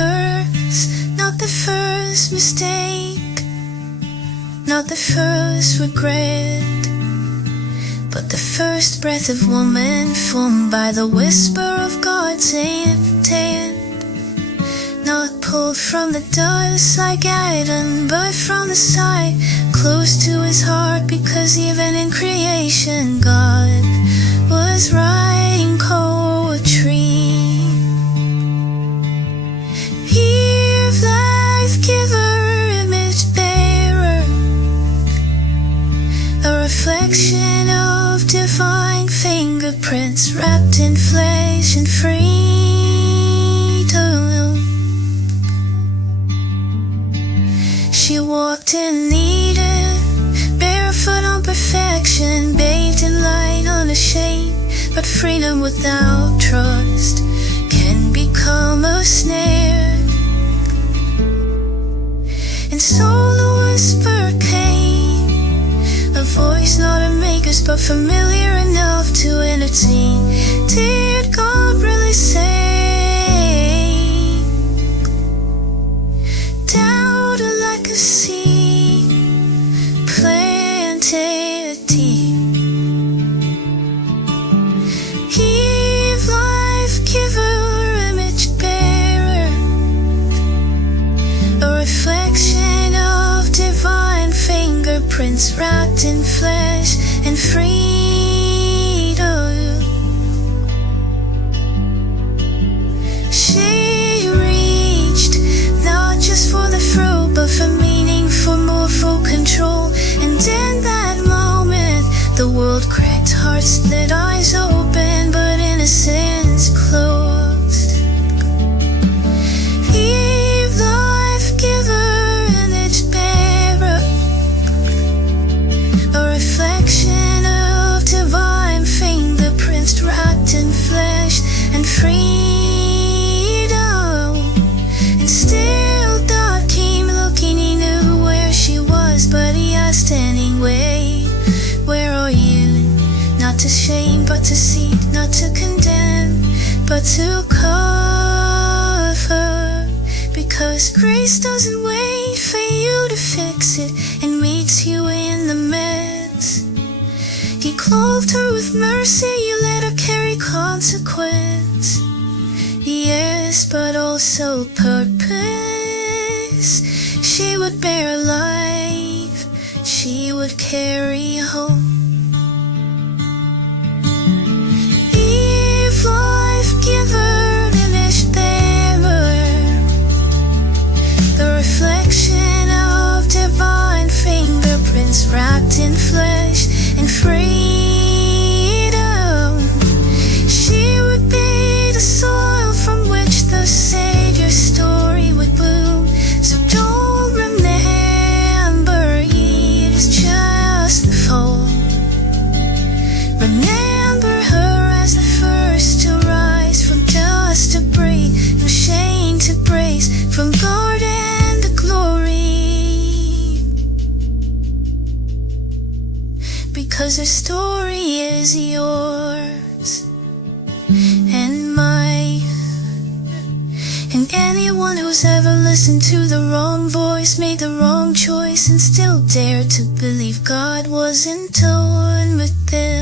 curse, not the first mistake, not the first regret, but the first breath of woman formed by the whisper of God's intent. Not pulled from the dust like Adam, but from the side, close to his heart, because even in creation God was writing poetry. Year of life giver, image bearer, a reflection of divine fingerprints wrapped in flesh and freedom. She walked in Eden, barefoot on perfection, bathed in light unashamed. But freedom without trust can become a snare. And so the whisper came, a voice not a maker's but familiar enough to entertain. Did God really say? Doubt like a seed planted deep. Eve, life giver, image bearer, a reflection of divine fingerprints wrapped in flesh and freedom. She reached not just for the fruit, but for meaning, for more full control. And in that moment, the world cracked, hearts split, eyes open, but innocence closed. Eve, life giver, image bearer, a reflection of divine fingerprints wrapped in flesh and freedom. And still God came looking, he knew where she was, but he asked anyway, where are you? Not to shame, but to seek, not to condemn, but to cover. Because grace doesn't wait for you to fix it, and meets you in the mess. He clothed her with mercy, you let her carry consequence. Yes, but also purpose. She would bear life, she would carry hope. Eve, life giver, image bearer, the reflection of divine fingerprints wrapped in flesh and freedom. She would be the soil from which the Savior's story would bloom. So don't remember it is just the fall. Remember her as the first to rise from dust to breathe, from shame to grace, from garden to glory. Because her story is yours and mine. And anyone who's ever listened to the wrong voice, made the wrong choice, and still dared to believe God wasn't done with them.